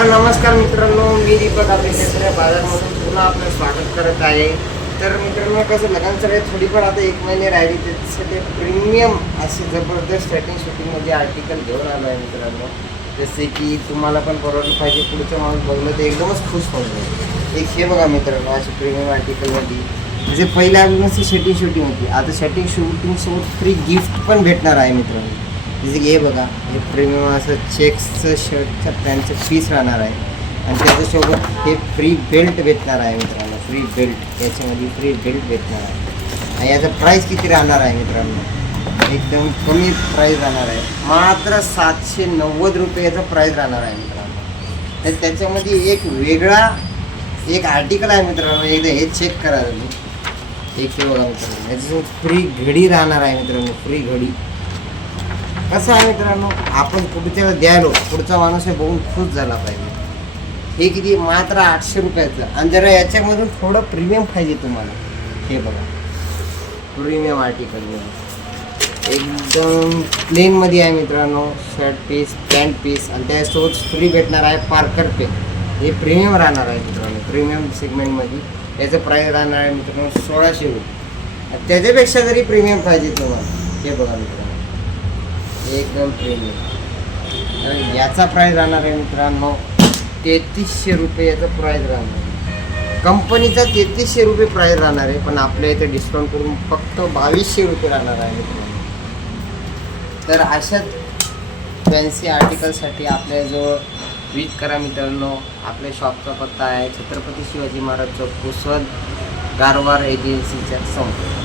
नमस्कार मित्रांनो, मी दीपक आपल्या क्षेत्र बाजारमधून पुन्हा आपलं स्वागत करत आहे. तर मित्रांनो, कसं लग्नाचं थोडीफार आता 1 महिने राहिली, त्याच्यासाठी प्रीमियम असे जबरदस्त स्टार्टिंग शूटिंगमध्ये आर्टिकल घेऊन आलो आहे मित्रांनो. जसे की तुम्हाला पण परवडलं पाहिजे, पुढचं माणूस बघलं तर एकदमच खुश होऊन जाईल. एक हे बघा मित्रांनो, असे प्रीमियम आर्टिकलमध्ये जे पहिल्या अजून सेटिंग शूटिंग होती, आता सेटिंग शूटिंगसोबत फ्री गिफ्ट पण भेटणार आहे मित्रांनो. जसे की हे बघा, हे प्रीमियम असं चेक्सचं शर्टचं पॅन्टचं पीस राहणार आहे आणि त्याच्यासोबत हे फ्री बेल्ट भेटणार आहे मित्रांनो. फ्री बेल्ट, याच्यामध्ये फ्री बेल्ट भेटणार आहे आणि याचं प्राईस किती राहणार आहे मित्रांनो? एकदम कमी प्राईस राहणार आहे, मात्र 790 रुपये याचं प्राईस राहणार आहे मित्रांनो. तर त्याच्यामध्ये एक वेगळा एक आर्टिकल आहे मित्रांनो, एकदा हे चेक करा तुम्ही. एक हे बघा मित्रांनो, याच्यासोबत फ्री घडी राहणार आहे मित्रांनो. फ्री घडी कसं आहे मित्रांनो, आपण पुढच्याला द्यायलो, पुढचा माणूस हे बघून खुश झाला पाहिजे. हे किती? मात्र 800 रुपयाचं. आणि जरा याच्यामधून थोडं प्रीमियम पाहिजे तुम्हाला, हे बघा प्रीमियम आर्टिकल एकदम प्लेनमध्ये आहे मित्रांनो. शर्ट पीस, पॅन्ट पीस आणि त्यासोबत फ्री भेटणार आहे पार्कर पेन. हे प्रीमियम राहणार आहे मित्रांनो. प्रीमियम सेगमेंटमध्ये याचं प्राईस राहणार आहे मित्रांनो 1600 रुपये. त्याच्यापेक्षा जरी प्रीमियम पाहिजे तुम्हाला, हे बघा मित्रांनो, एकदम प्रीमियम. याचा प्राईस राहणार आहे मित्रांनो 3300 रुपये. याचं प्राईस राहणार, कंपनीचा 3300 रुपये प्राईस राहणार आहे, पण आपल्या इथे डिस्काउंट करून फक्त 2200 रुपये राहणार आहे मित्रांनो. तर अशाच फॅन्सी आर्टिकलसाठी आपल्याजवळ विजिट करा मित्रांनो. आपल्या शॉपचा पत्ता आहे छत्रपती शिवाजी महाराज चौक, पुसद, कारवार एजन्सीच्या समोर.